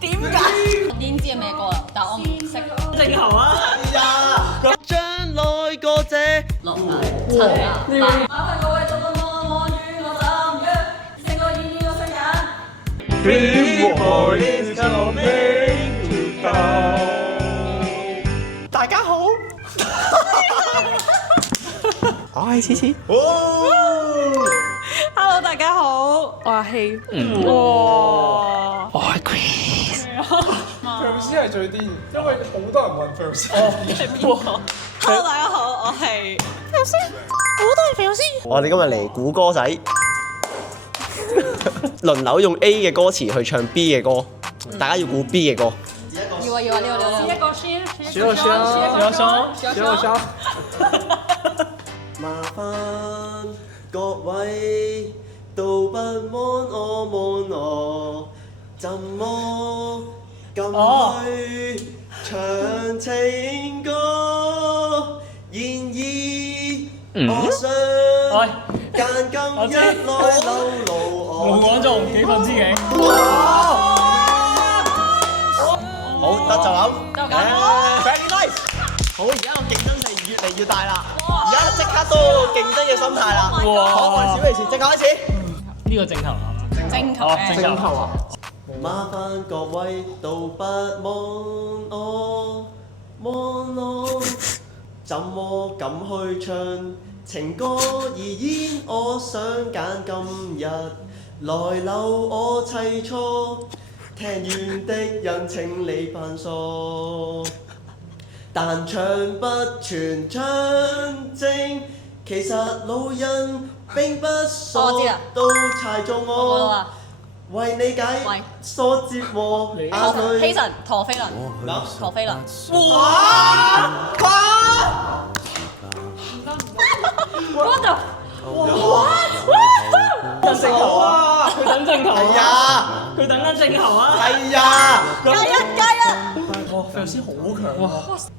點解？已經知係咩歌啦，但我唔識。正喉啊！將來過這落七啊！麻煩各位做個望住我站約，成個意義我想揀。大家好，我係思思。 Hello， 大家好，我係希。哇！我係 Chris。肥老師係最癲，因為好多人問肥老師。Hello， 大家好，我係肥老師，好多係肥老師。我哋今日嚟估歌仔，輪流用 A 嘅歌詞去唱 B 嘅歌，大家要估 B 嘅歌。要啊要啊，呢個一個先，學我笑。麻煩各位都不望我望我，怎麼敢去唱情歌？然而我想間今一來流露我。冇講中幾分之幾？好得就咁。就咁。Very nice。好，而家個競爭性越嚟越大啦，而家即刻都競爭嘅心態啦。好，我哋小肥前即刻開始。呢個正頭係嘛？正頭嘅。正頭啊！麻煩各位都不望我，望我，怎麼敢去唱情歌？而煙我想揀今日來留我凄楚，聽完的人請你扮傻，但唱不全唱正，其實老人並不傻，我知啦都猜中我。我啦。為你解喂所折磨眼淚。希神陀飛輪，陀飛輪。What the？等正頭啊！佢等正頭係啊！啊，佢等緊正頭啊！係啊。加一加一。哇！肥老師好強喎！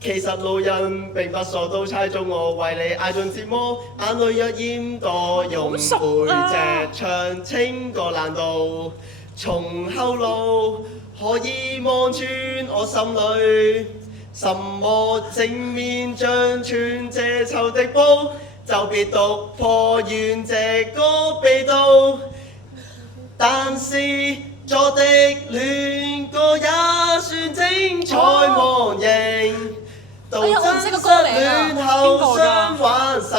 其實路人並不傻，都猜中我，為你挨盡折磨，眼淚若淹墮，用背脊唱情歌難度，從後路可以望穿我心裏，什麼正面像穿這臭的煲，就別讀破完這個秘道，但是作的戀歌也算精彩忘形，到真失戀後相挽十，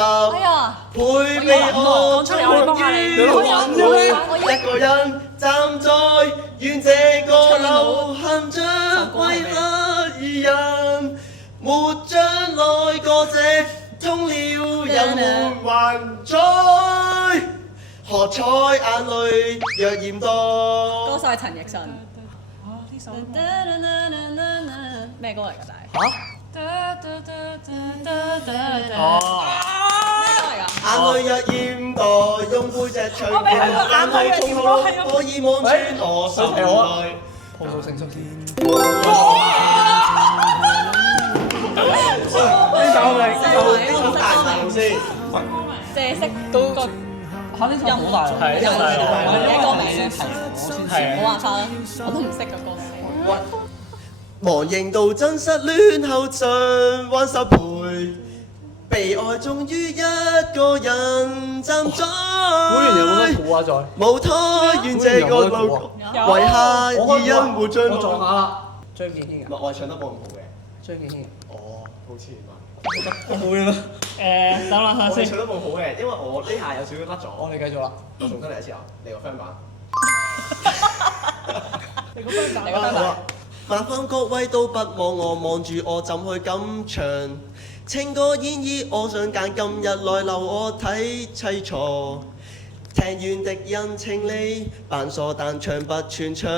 配備我終於挽回，一個人站在願這個流行着為何二人，沒將來過這痛了人們還在。何彩眼淚若染多。歌手係陳奕迅。呢首咩歌嚟㗎？但係哦！咩歌嚟㗎？眼淚若染墮，用背脊唱歌，眼淚從後可以望穿我心內。好好聲出先。呢首係呢首大唔大老師？借色都個嚇呢首好大喎！係呢首大嘅歌名，係冇辦法啦，我都唔識個歌名。忘形到真失戀後償還十倍，被愛終於一個人站在。估完有冇得估啊？再無拖遠這個路，遺下二人互盡。我撞下啦！張敬軒嘅，我係唱得冇咁好嘅。張敬軒。哦，好似嘛。好嘅啦。等諗下先。我係唱得冇好嘅，因為我呢下有少少甩咗。我哋繼續啦。我重新嚟一次啊！嚟個 friend 版。你個 friend 你個 friend 版。麻煩各位都不望我，望住我怎去敢唱情歌演繹，我想揀今日來留我睇凄楚。聽完的人請你扮傻，但唱不全唱。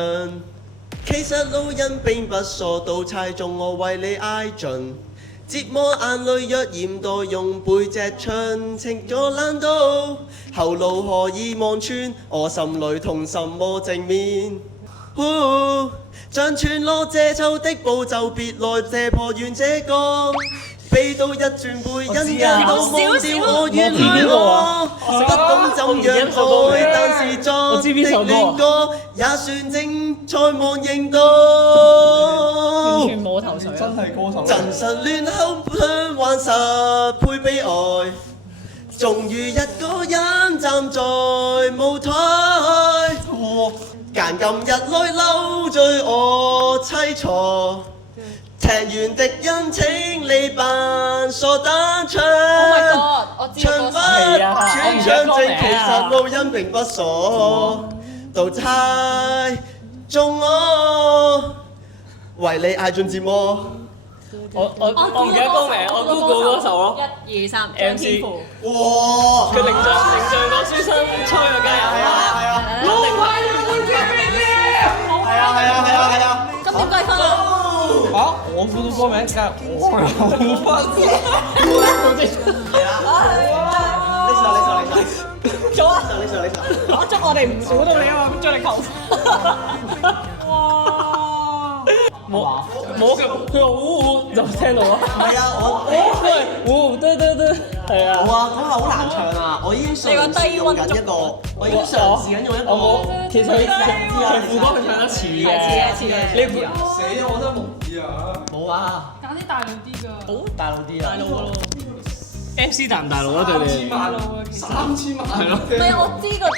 其實路人並不傻，都猜中我為你挨盡折磨，眼淚若染墮，用背脊唱情歌難道後路可以望穿我心裏同什麼正面？像穿落這臭的布，就別來這破完這個，飛到一轉會因人都忘掉我原來我不懂怎樣愛，但是作的戀歌也算精彩望認到。完全冇頭緒。真係歌手。真實戀口香還實配悲哀，終於一個人站在舞台。間今日來留醉我凄楚，聽完的人請你扮傻蛋唱。Oh my god！我知唱不全唱正，其實路人並不傻，都猜中我，為你嗌盡折磨。我唔記得歌名，我 Google 嗰首咯。1、2、3，張 MC 天賦。哇！佢領獎個書生吹個加油啊！係啊！咁點計分啊？嚇！我估到歌名，梗係我冇分。做啊！我捉我哋唔估到你啊嘛，將你求。哇！冇嘅，佢話就聽到啦。係啊，對，係啊。哇，嗰下好難唱啊！我已經嘗試用緊一個，我已經嘗試緊用一個。其實佢副歌佢唱得似嘅，似嘅。你死啊！我真係無知啊！冇啊，揀啲大路啲㗎。大路啲啊！大路咯。MC 大唔大路啊？對你？大路啊，其實。 3000萬係咯。唔係我知個曲，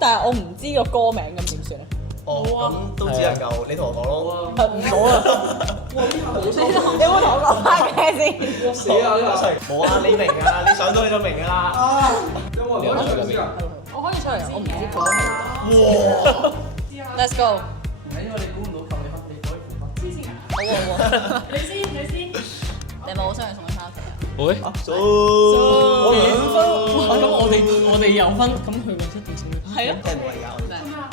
但係我唔知個歌名，咁點算啊？哦，咁都只能夠你同我講咯。唔好啊！你有冇同我講翻咩先？死啊！呢個冇啊，你明啊，你上到你就明㗎啦。啊！有冇人講知啊？我可以唱，我唔知歌名。哇！ Let's go！唔係因為你估唔到求你可以符合。之前啊，好喎，你先。你係咪好想去送你翻屋企啊？喂，我2分。咁我哋有分，咁佢咪一定勝。係啊。聽唔到而家。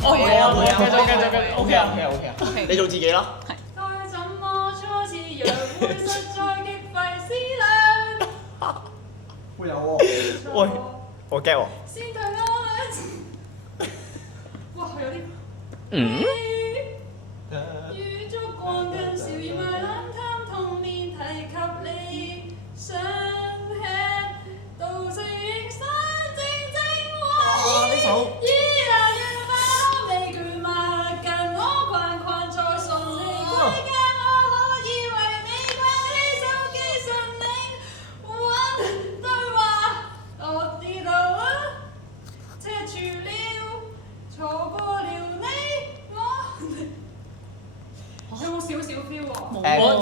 哦，會啊，繼續 OK 啊。你做自己啦。再怎麼初次約會，實在極費思量。會有喎。喂，我驚喎。先對我兩次。哇，有啲。嗯。與燭光跟笑語埋冷談童年，提及你想吃到四影山靜靜哇！呢首。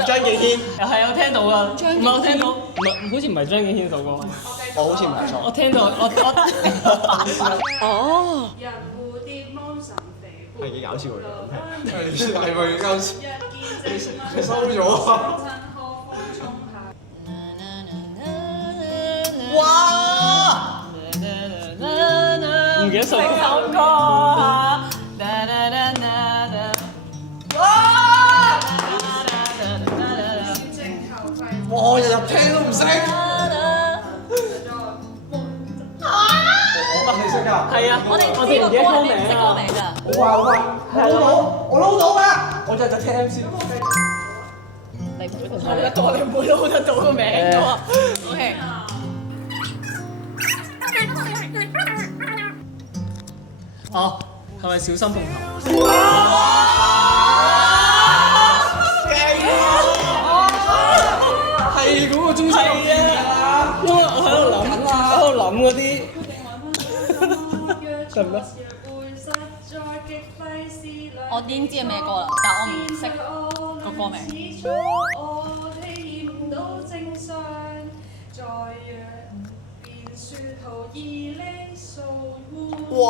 張敬軒係有聽到㗎，唔係我聽到，唔係好似唔係張敬軒首歌，我好似唔係錯。我聽到哦，人蝴蝶夢神肥，係幾搞笑㗎，係咪啱先？你收咗啊！哇！唔記得首歌。我日日聽都唔識。我你識㗎？係啊，我哋我哋唔記得歌名識歌啊。名㗎。好快，我撈到㗎！我日日聽 MC。你唔會同我得到，你唔會撈得到個名㗎喎。OK。哦，係咪小心鳳頭？係嗰個中西啊！因為我喺度諗嗰啲。係咩？我已經知係咩歌啦，但我唔識個歌名。哇！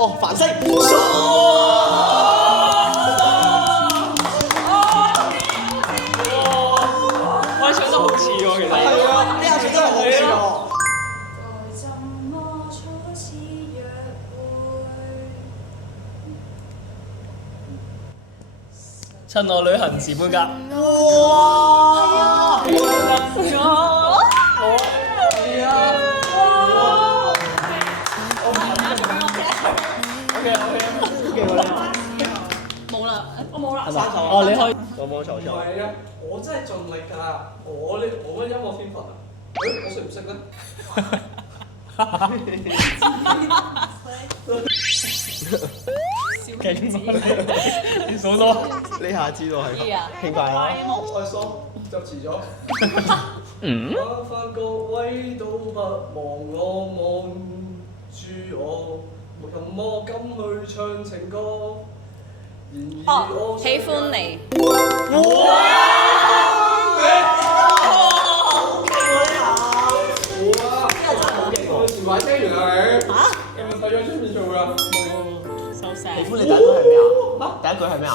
哦，繁星。我唱得好似喎，其實。係啊，呢下唱得係好似喎。趁我旅行時搬家。哦，你可以我冇錯錯。唔係啊，我真係盡力㗎，我乜音樂天分啊？我識唔識咧？你數多。呢下知道係知啊興快啦。我疏就遲咗。嗯。麻煩各位都不忘我，望住我，任我敢去唱情歌。然而我哦，喜歡你。我以前買聽完啦你。有冇睇咗出演唱會啊？收聲。喜歡你第一句係咩啊？第一句係咩啊？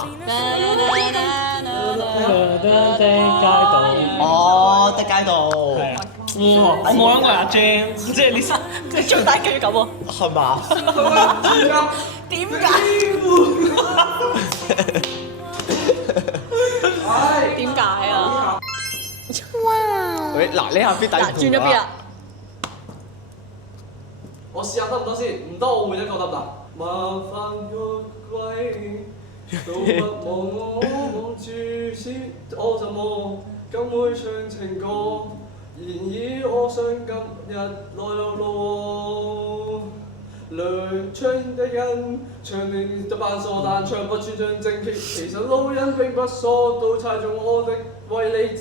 哦，的街道。係啊。我冇諗過阿 Jam，即係你最大機咁喎。係嘛？點解？點解啊？喂，嗱呢下 fit 底嗱，轉咗邊啦？我試下得唔得先？唔得我換一個得唔得？麻煩各位都不忘我，望住先我怎麼敢會唱情歌？然而我想今日來流露。良唱的人唱你就扮傻，但唱不穿唱正氣。其實老人並不傻，都猜中我的為你。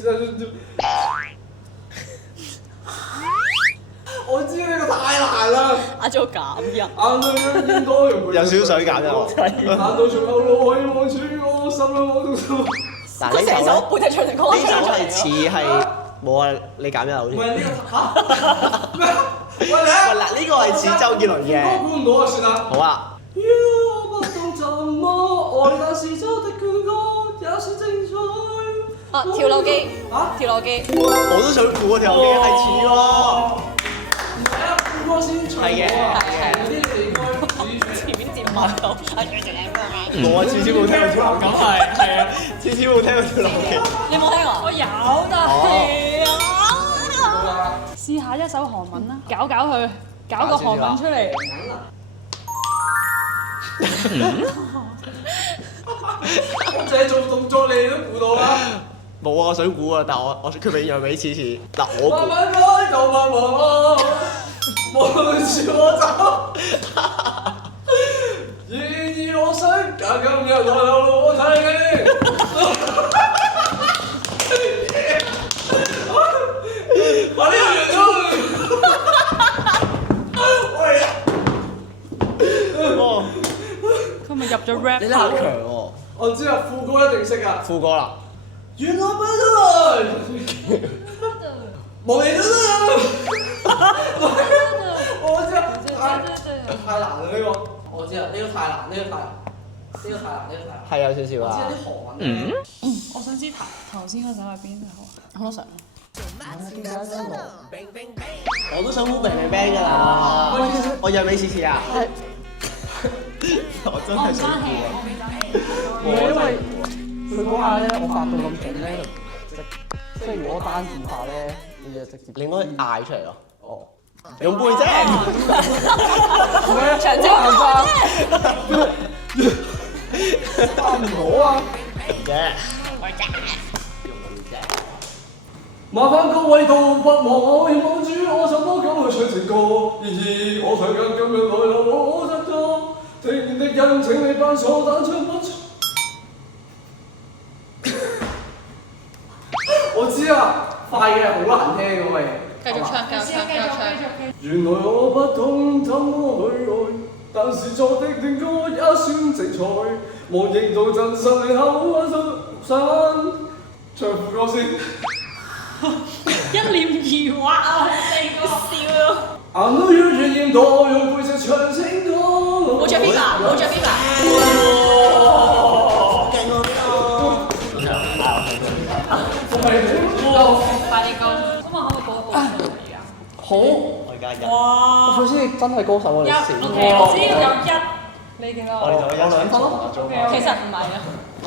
我知呢個太難啦。做減人。眼淚應該用有少少水減啫。難道從後路可以望住我心裏我都心？嗱佢成首呢背脊唱成歌首係似係冇啊，你減一好似。唔係呢個嚇咩？喂你喂嗱呢個係似周杰倫嘅。我估唔到啊，算啦。好啊。如我不懂怎麼愛，但是走的眷歌也是精彩。啊，跳樓機。嚇？跳樓機。我都想估嗰條機係似喎。唔係啊，顧歌先唱係嘅係嗰啲你應該前面接埋到。冇啊，次次冇聽過跳樓機。咁係啊。次次冇聽過跳樓機。你冇聽過？我有，但係啊。試下一首韓文啦，搞佢，搞個韓文出嚟。我淨係做動作你都估到啦。冇啊，我想估啊，但我佢俾讓俾次次。嗱我慢估。慢開就慢慢我，望住我走。然而我想假今日來流露我睇你。把呢個完咗。喂。哦，佢咪入咗 rap 你呢下強喎。我知啊，副歌一定識啊。副歌啦。原來不得冇嘢都得。我知啊，太難啦呢個。我知啊，呢個太難，呢個太難，呢個太難，呢個太難。係有少少啊我知。有啲韓文咧。我想知頭先嗰首係邊首？我都想。我都想估 Bang Bang Bang 㗎啦。我讓俾次次啊。我真係想估啊。因為佢嗰下咧，我發到咁勁咧，即係如果單字化咧，你就直接你應該嗌出嚟咯。哦。用背啫。長洲話發唔到啊！啫。麻煩各位都不忘我，望住我怎麼敢去唱情歌？然而我唱緊今日來流露我真多，聽的人請你扮傻，但唱不出。我知啊，快嘅好難聽嘅喂。繼續唱，繼續唱，繼續唱。原來我不懂怎麼去愛，但是作的段歌也算精彩。莫認到真實你口吻上，唱副歌先。一臉疑惑啊！四個笑。眼淚要越驗多，用背脊唱情歌。冇着邊吧，冇着邊吧。勁喎呢快啲講，咁我可唔可以報一報數而家？好，個。我而家入。我首先真係歌手啊！你死，OK，我只要有一，你幾多？我哋就有兩分咯。其實唔係啊，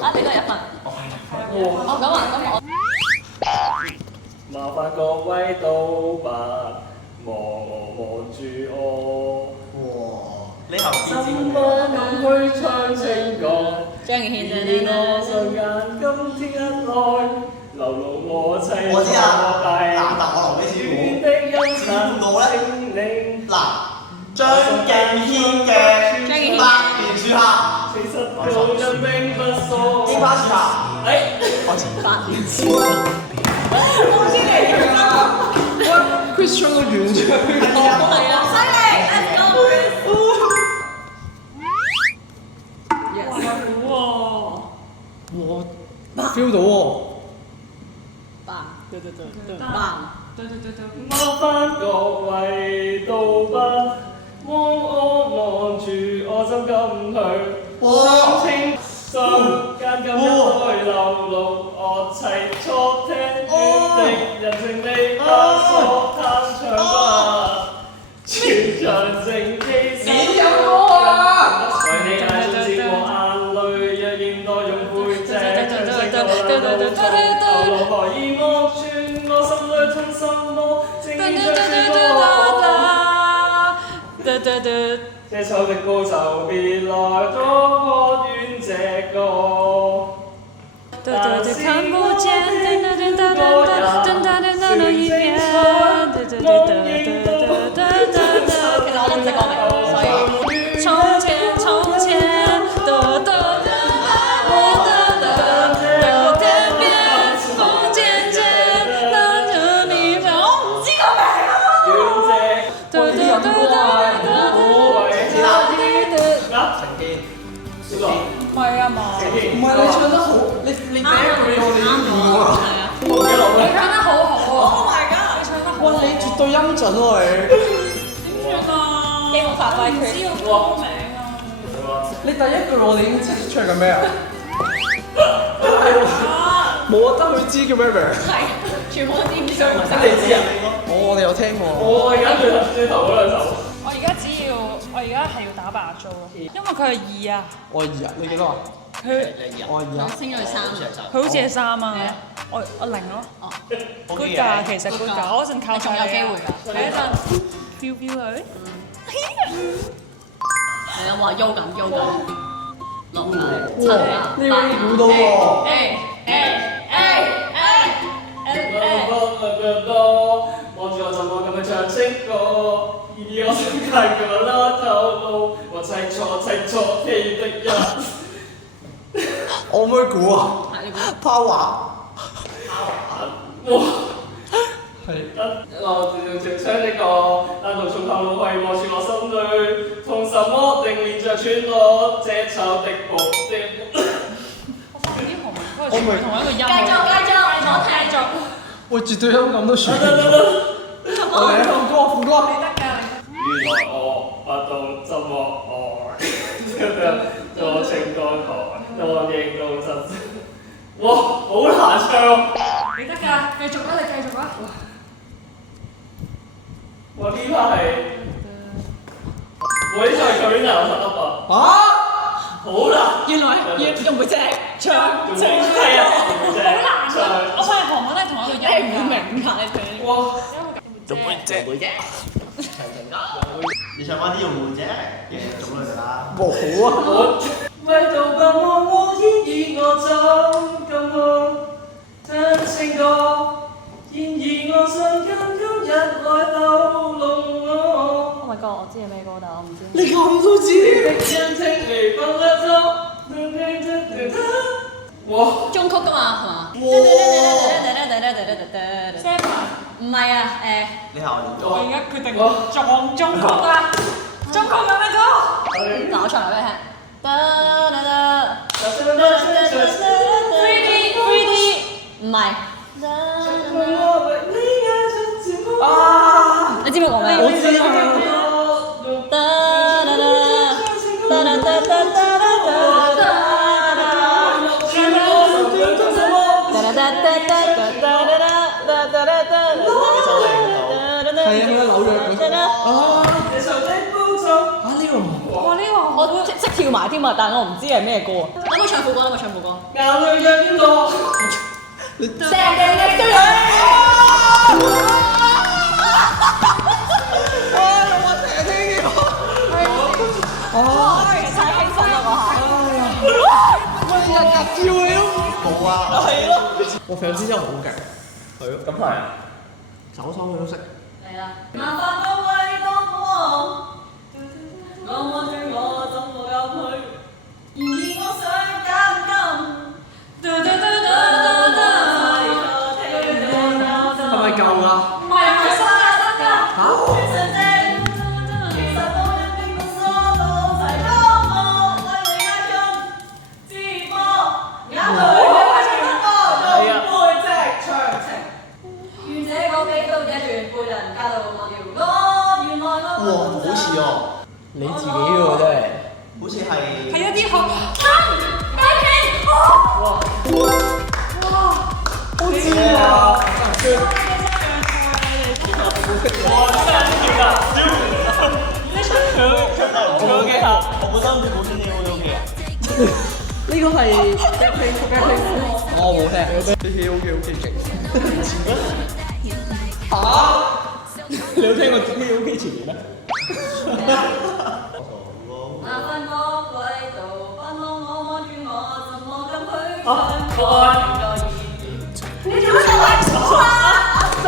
啊你都係1分。哦咁啊，咁我。麻煩各位都不忘我，望住我。哇！呢下怎麼敢去唱情歌？張敬軒願我上眼今天一來，流露我妻我知啊，大嗱，但我留俾少遠的憂邊個咧？清寧。嗱，張敬軒嘅《百年樹下其實做人並不疏》，櫻花樹下，開始。百年之後，我知你㗎啦。 Chris 唱到原唱。係啊，犀利 ，Let's go Chris。哇 ，feel 到喎。棒，對，棒。我翻個位都不望住我心咁去，青上間咁一來流露，我齊錯聽遠的人情未把所彈唱吧，全場靜記心。你有歌啊！為你眼中閃過眼淚，若現代用背脊唱聲歌兩路從頭腦荷爾蒙轉我心裏痛心魔，正唱住歌。這秋的報仇別來多麼遠這歌，但是我聽歌也是一片夢影都其實我都唔識講明，所以。從前，從前，的的的的的的天邊，風漸漸帶着你走。我唔知個名啊！的的的的唔係啊嘛，唔係你唱得好，你第一句我哋已經唔喎。你唱得好好啊 Oh my god！你唱得好哇！你絕對音準喎你。點算啊？機會發揮唔知個歌名啊！你第一句我哋已經知唱緊咩啊？冇啊，得佢知叫咩名？係，全部都知唔知上嚟你知啊？我哋有聽過。我而家最頭嗰兩首。我而家係要打白租咯，因為佢係2啊，我係2啊，你幾多啊？我係2啊。升咗去3，佢好似係3啊，我0咯。good 㗎，其實 good 㗎，我嗰陣靠仲有機會㗎。睇一陣 feel 佢。係啊，話喐緊，落嚟7啊，呢個估到喎。望住我怎麼咁樣唱情歌，以我心界嘅啦透露，我砌錯戲的人。我可唔可以估啊？係你估拋畫。哇！係。我直唱呢個，難道從頭腦可以摸住我心裏，同什麼定連着穿落這醜的步的。我唔係同一個音。繼續，我繼續。喂，絕對音感都算。我哋副歌，副歌。你得㗎，原來我不懂怎麼愛，多情多台，多應多真。哇，好難唱。你得㗎，繼續啦，你繼續啦。哇，呢 part 係，我呢就係佢難得啊！啊！好難。原來用背脊唱，係啊，好難我發現韓文都係同一個音。你唔會明㗎，你聽。哇！用背脊，你唱翻啲用背脊嘅種類㗎啦。冇啊！為到不忘我煙雨我走咁我唱情歌，然而我想今日來流露我。Oh my god！我知係咩歌，但我唔知。你咁都知？人情未分得咗。哇！中曲㗎嘛，係嘛？唔係啊，你係我點我而家決定撞中曲啊！中曲有咩歌？嗱我唱嚟俾你聽。唔係。啊！你知唔知我講咩？我知啊。係啊，紐約嗰首。啊！呢個唔哇！呢個我識跳埋添啊，但係我唔知係咩歌。有冇唱副歌？有冇唱副歌？眼淚嘅多。成地的對哇！我成日聽呢個。太興奮啦嗰下。啊！係咯。我上次真係好勁，係咯，咁係啊。首首佢都識。嚟啦！麻煩各位當我，我望住我怎麼敢去？然而我想減金。係咪夠㗎？唔係唔係新㗎新㗎。嚇？全城正，其實我一邊個疏導齊幫我為你壓中直播，眼淚用背脊長情。願這個幾度野傳輩人加到我條歌，原來哇，我好似哦，你自己喎真係。好似係。係一啲學好知啊！我本身好似冇聽過呢個嘅。呢個係 Blackpink，我冇聽。OK 勁。你有聽過 OK 前面咩？麻煩各位導幫我望住我，怎麼咁去唱歌？你做乜嘢嚟錯啊？錯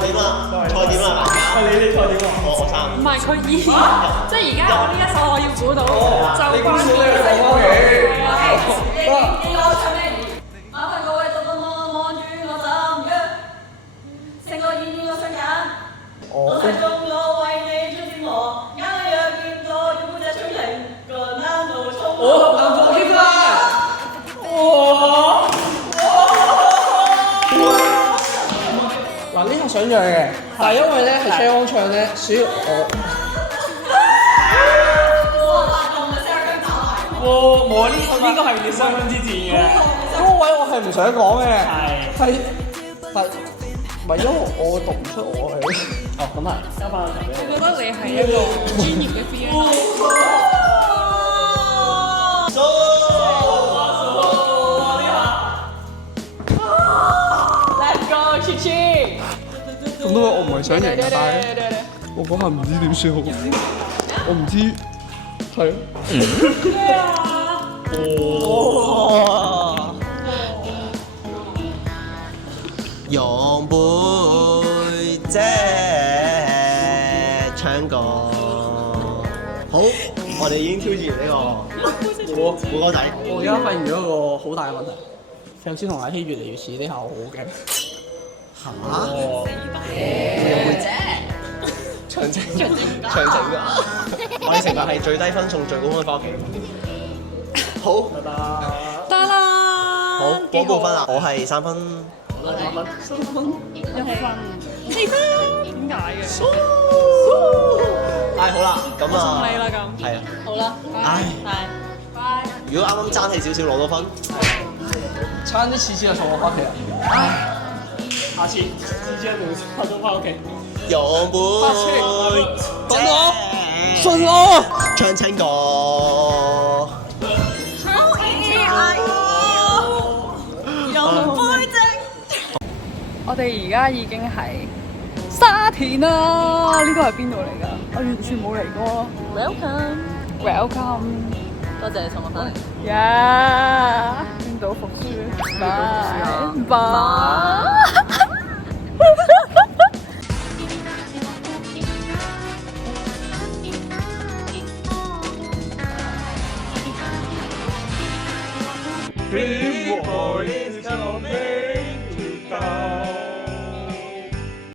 點啦？錯點啦？你錯點啊？我三。唔係佢意，即係而家我呢一首我要估到就關於你我唱咩語？麻煩各位導幫我望住我怎樣？成個演我想揀。我係中我為你做節目，眼淚若見過，要背脊吹停，個難度衝我。嗱呢下想像嘅，但係因為咧係車安唱咧，所以我呢個係三分之戰嘅，嗰個位我係唔想講嘅，係唔係因為我讀唔出我係哦咁係交翻個球俾我覺得你係一個專業嘅 feel。咁多我唔係想贏嘅，但係我嗰下唔知點算好，我唔知係咩啊？用背脊唱歌。好，我哋已經挑戰呢個古歌仔。我而家發現咗一個好大嘅問題，上次同阿希越嚟越似，呢下我好驚。嚇！長情㗎，我哋成日係最低分送最高分翻屋企。好，得啦。好，嗰部分啊，我係3分。1分4分，點解嘅？唉，好啦，咁啊，送你啦咁。係啊，好啦，唉，拜。如果啱啱爭氣少少攞多分，差啲次次就送我翻屋企啊！下次次一定要送翻屋企。用背脊信我，唱情歌。我哋而家已經係沙田啦，呢個係邊度嚟㗎？我完全冇嚟過。Welcome，多謝你送我翻嚟。Yeah，邊度服輸？拜拜。